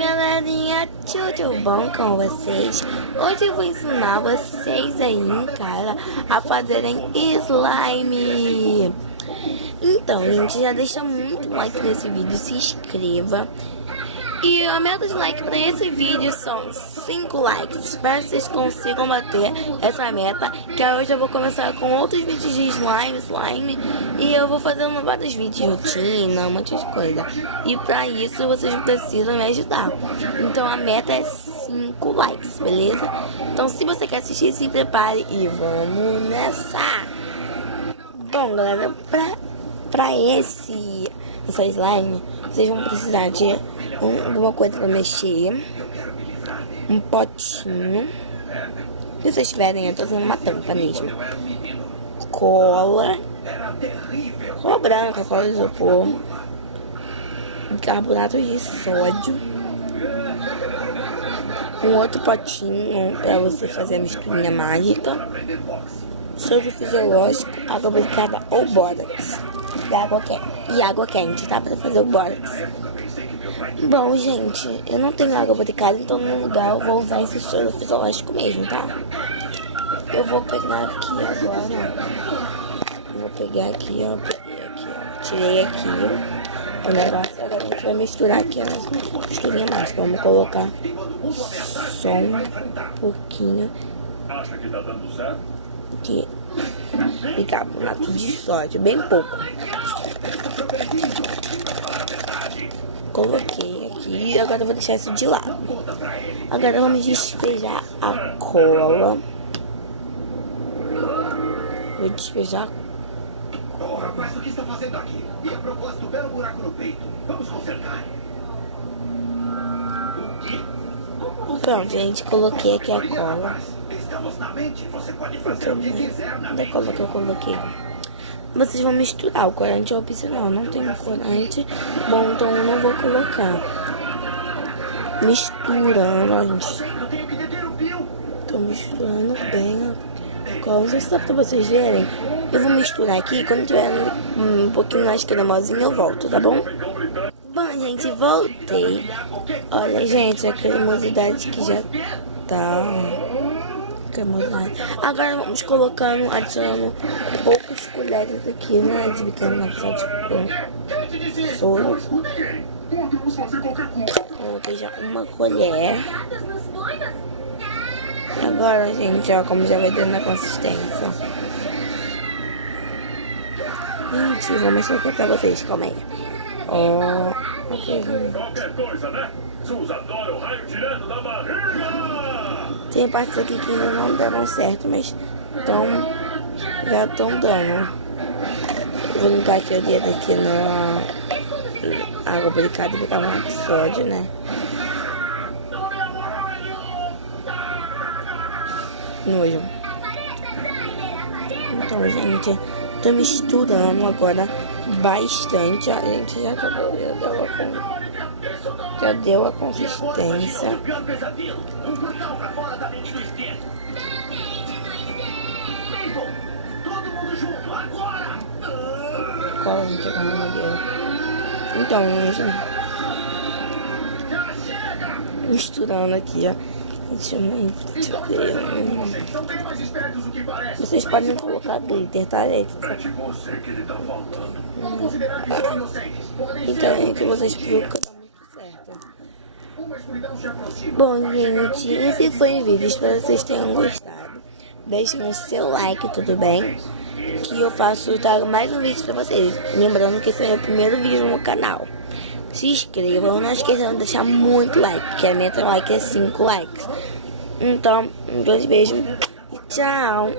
Galerinha, tudo bom com vocês? Hoje eu vou ensinar vocês aí em casa a fazerem slime. Então, gente, já deixa muito like nesse vídeo, se inscreva. E a meta de like para esse vídeo são 5 likes. Espero que vocês consigam bater essa meta. Que hoje eu vou começar com outros vídeos de slime. E eu vou fazendo vários vídeos de rotina, um monte de coisa. E para isso vocês precisam me ajudar. Então a meta é 5 likes, beleza? Então se você quer assistir, se prepare e vamos nessa! Bom, galera, pra essa slime, vocês vão precisar de uma coisa pra mexer, um potinho, se vocês tiverem, eu tô usando uma tampa mesmo, cola branca, cola de isopor, bicarbonato de sódio, um outro potinho pra você fazer a misturinha mágica, soro fisiológico, água aplicada ou bórax. E água quente, tá? Pra fazer o bórax. Bom, gente, eu não tenho água aplicada, então no lugar eu vou usar esse soro fisiológico mesmo, tá? Eu vou pegar aqui agora, ó. Vou pegar aqui, ó. Peguei aqui, ó. Tirei aqui o negócio. Agora a gente vai misturar aqui a nossa misturinha mágica. Vamos colocar só um pouquinho de bicarbonato de sódio, bem pouco. Coloquei aqui, agora eu vou deixar isso de lado. Agora vamos despejar a cola. Vou despejar a cola. Mas o que está fazendo aqui? E a propósito, belo buraco no peito. Vamos consertar. Pronto, gente, coloquei aqui a cola. Estamos na mente, você pode fazer o que quiser na da cola que eu coloquei. Vocês vão misturar, o corante é opcional, não tem corante, bom, então eu não vou colocar. Misturando, ó, gente. Tô misturando bem a cola, não sei se dá pra vocês verem. Eu vou misturar aqui, quando tiver um pouquinho mais cremosinho eu volto, tá bom? Bom, gente, voltei. Olha, gente, a cremosidade que já tá... Agora vamos colocando, adicionando poucas colheres aqui, né, de bicarbonato de soro. Coloquei já uma colher. Agora, gente, ó, como já vai dando a consistência. Gente, vou mostrar aqui pra vocês, calma aí. Ó, ok. Tem partes aqui que ainda não deram certo, mas já estão dando. Vou limpar aqui o dedo aqui na água aplicada e bicarbonato de sódio, né? Nojo. Então, gente, tô misturando agora bastante. A gente já deu a consistência. Cola não tem madeira. Então, gente, misturando aqui, ó. Vocês podem colocar glitter, tá, gente? Então, gente, vocês viram que tá muito certo. Bom, gente, esse foi o vídeo. Espero que vocês tenham gostado. Deixem o seu like, tudo bem? Que eu trago mais um vídeo pra vocês. Lembrando que esse é o meu primeiro vídeo no canal. Se inscrevam, não esqueçam de deixar muito like, que a meta like é 5 likes. Então, um grande beijo e tchau!